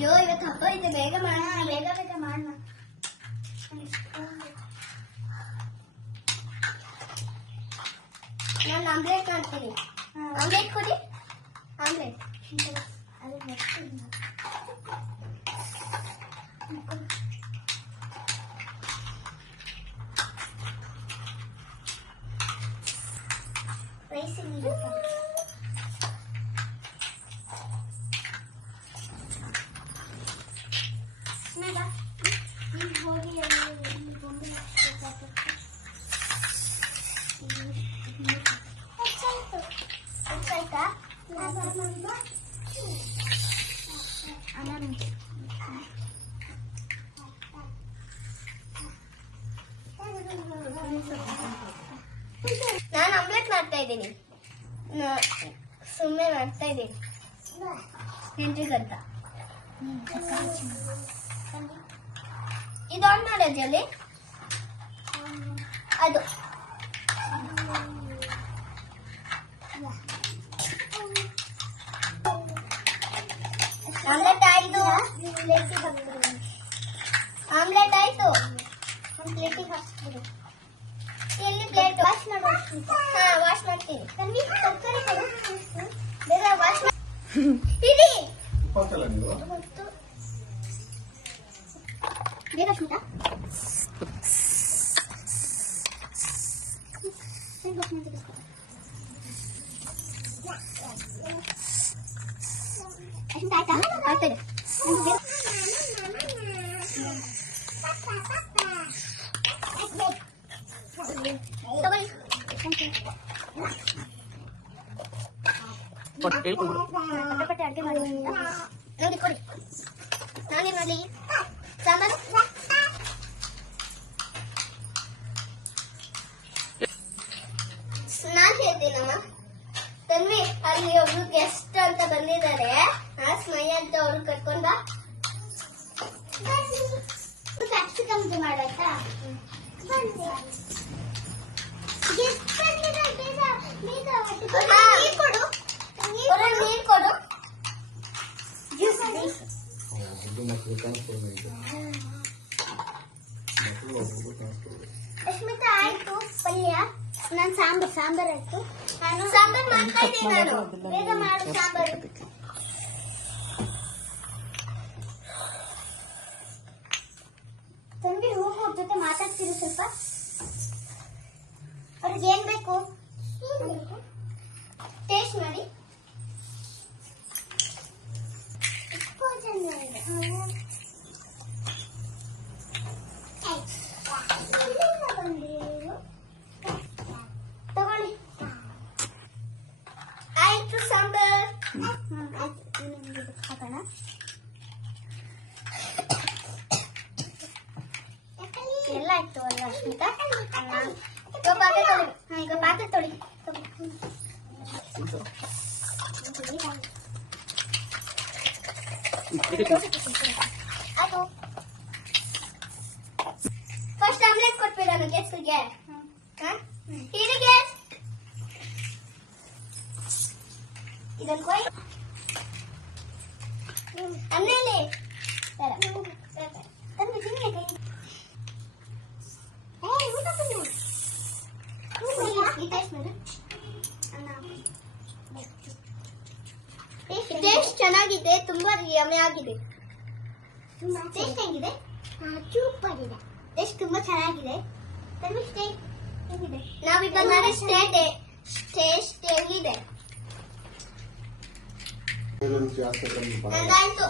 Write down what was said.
ಅಯ್ಯೋ ಇವತ್ತು ಹಬ್ಬ ಇದೆ, ಬೇಗ ಮಾಡೋಣ, ಬೇಗ ಬೇಗ ಮಾಡೋಣ. ನಾನು ಆಮ್ಲೆಟ್ ಮಾಡ್ತೀನಿ. ಆಮ್ಲೆಟ್ ಕೊಡಿ, ಆಮ್ಲೆಟ್. ರೈಸ್ ಇಲ್ಲ ಹೋಗಿ ಹೆಚ್ಚಾಯ್ತಾ? ನಾನು ಆಮ್ಲೆಟ್ ಮಾಡ್ತಾ ಇದ್ದೀನಿ, ಸುಮ್ಮನೆ ಮಾಡ್ತಾ ಇದ್ದೀನಿ ನೆಂಟ್ರಿಗಂತ. ಇದು ಆನ್ ಮಾಡೋ ಜಲ್ಲಿ ಅದು ಆಮ್ಲೆಟ್ ಆಯ್ತು. ಆಮ್ಲೆಟ್ ಆಯ್ತು, ಒಂದು ಪ್ಲೇಟಿಗೆ ಹಾಕ್ಬಿಡು. ಎಲ್ಲಿ ಪ್ಲೇಟ್? ವಾಶ್ ಮಾಡು. ಹಾ, ವಾಶ್ ಮಾಡ್ತೀನಿ. ತರಕಾರಿ ಕೊಡು, ಬೇಗ ವಾಶ್ ಮಾಡಿ. ಇಡಿ ಬೇಗ ಸ್ಮಿತಾ. ಆಯ್ತಾ? ಆಗ್ತದೆ. ತಗೊಳ್ಳಿ. ಪಟಪಟೆ ಅಡುಗೆ ಮಾಡಿ ನನಗೆ ಕೊಡಿ. ನಾನೇನು ಮಾಡಲಿ? ಸಾಂಬಾರು ನಾನು ಹೇಳ್ತೀನಮ್ಮ. ತನ್ವಿ, ಅಲ್ಲಿ ಒಬ್ರು ಗೆಸ್ಟ್ ಅಂತ ಬಂದಿದ್ದಾರೆ, ಸ್ಮೈಲ್ ಅಂತ ಅವ್ರು ಕರ್ಕೊಂಡ್ ಬಾ. ಕ್ಯಾಪ್ಸಿಕಮ್ ಮಾಡಾಯ್ತಾ? ನೀರು ಕೊಡು, ನೀರು ಕೊಡು. ಅಶ್ಮಿತಾ ಆಯ್ತು ಪಲ್ಯ. ನಾನು ಸಾಂಬಾರ್ ಆಯ್ತು. ನಾನು ಸಾಂಬಾರ್ ಮಾಡ್ತಾ ಇದ್ದೀನಿ. ನಾನು ಬೇಗ ಮಾಡು ಸಾಂಬಾರು. ತಂಗಿ ಹೋಗೋ ಜೊತೆ ಮಾತಾಡ್ತೀರಿ ಸ್ವಲ್ಪ. ಅವ್ರಿಗೆ ಏನ್ ಬೇಕು ಟೇಸ್ಟ್ ಮಾಡಿ. ತಗೊಳ್ಳಿ. ಆಯ್ತು ಸಾಂಬಾರ್. ಹಾಕೋಣ. ಎಲ್ಲ ಆಯ್ತು ಅಲ್ವಾ ಅಶ್ಮಿತಾ? ಈಗ ಪಾತ್ರೆ ತೊಳಿ. ಅದು ಫಸ್ಟ್ ಆಮ್ಲೆಟ್ ಕೊಟ್ಬಿಡ ಗೆಸ್ಟ್ಗೆ. ಹೀರಿಗೆ ಇದನ್ನು ಕೊಯ್ ಆಮೇಲೆ ಟೇಸ್ಟ್ ಚೆನ್ನಾಗಿದೆ, ತುಂಬಾ ಯಮ್ಮಿ ಆಗಿದೆ. ಟೇಸ್ಟ್ ಹೆಂಗಿದೆ? ಸೂಪರ್ ಇದೆ. ಟೇಸ್ಟ್ ತುಂಬಾ ಚೆನ್ನಾಗಿದೆ. ಹೇಗಿದೆ? ನಾವಿಬ್ಬರ ಟೇಸ್ಟ್ ಹೆಂಗಿದೆ? ನಂದಾಯ್ತು.